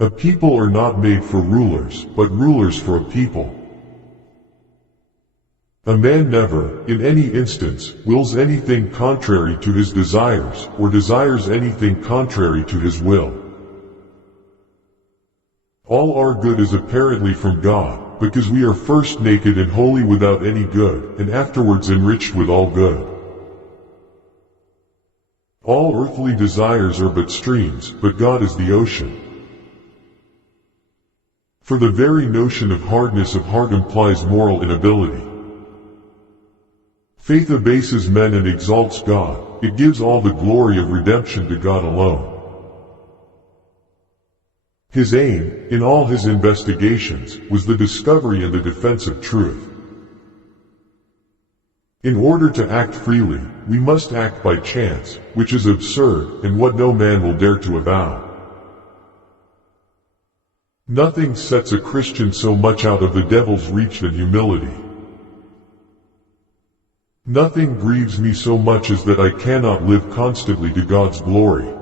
A people are not made for rulers, but rulers for a people. A man never, in any instance, wills anything contrary to his desires, or desires anything contrary to his will. All our good is apparently from God, because we are first naked and wholly without any good, and afterwards enriched with all good. All earthly desires are but streams, but God is the ocean. For the very notion of hardness of heart implies moral inability. Faith abases men and exalts God. It gives all the glory of redemption to God alone. His aim, in all his investigations, was the discovery and the defense of truth. In order to act freely, we must act by chance, which is absurd, and what no man will dare to avow. Nothing sets a Christian so much out of the devil's reach than humility. Nothing grieves me so much as that I cannot live constantly to God's glory.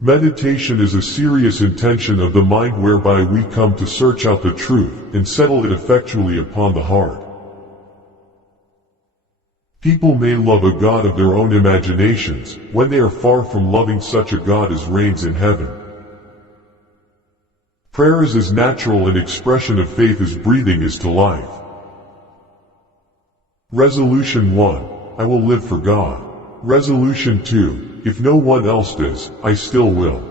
Meditation is a serious intention of the mind whereby we come to search out the truth, and settle it effectually upon the heart. People may love a God of their own imaginations, when they are far from loving such a God as reigns in heaven. Prayer is as natural an expression of faith as breathing is to life. Resolution 1. I will live for God. Resolution 2. If no one else does, I still will.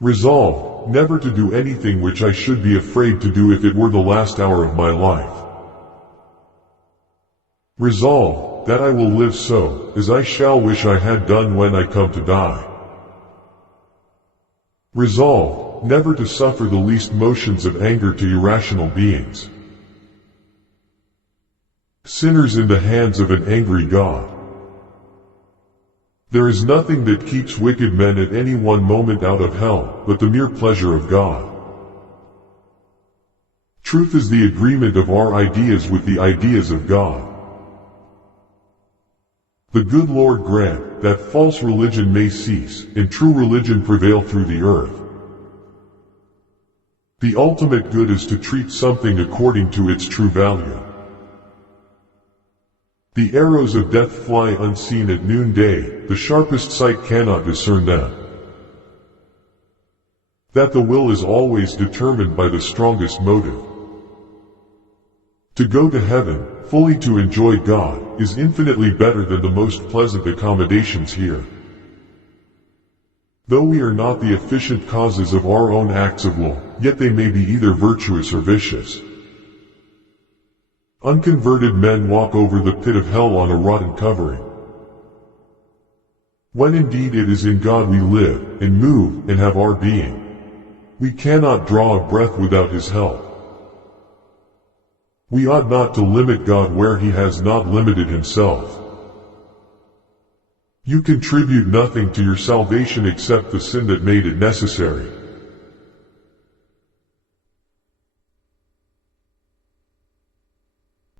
Resolve, never to do anything which I should be afraid to do if it were the last hour of my life. Resolve, that I will live so, as I shall wish I had done when I come to die. Resolve, never to suffer the least motions of anger to irrational beings. Sinners in the hands of an angry God. There is nothing that keeps wicked men at any one moment out of hell, but the mere pleasure of God. Truth is the agreement of our ideas with the ideas of God. The good Lord grant that false religion may cease, and true religion prevail through the earth. The ultimate good is to treat something according to its true value. The arrows of death fly unseen at noonday, the sharpest sight cannot discern them. That the will is always determined by the strongest motive. To go to heaven, fully to enjoy God, is infinitely better than the most pleasant accommodations here. Though we are not the efficient causes of our own acts of will, yet they may be either virtuous or vicious. Unconverted men walk over the pit of hell on a rotten covering. When indeed it is in God we live, and move, and have our being. We cannot draw a breath without His help. We ought not to limit God where He has not limited Himself. You contribute nothing to your salvation except the sin that made it necessary.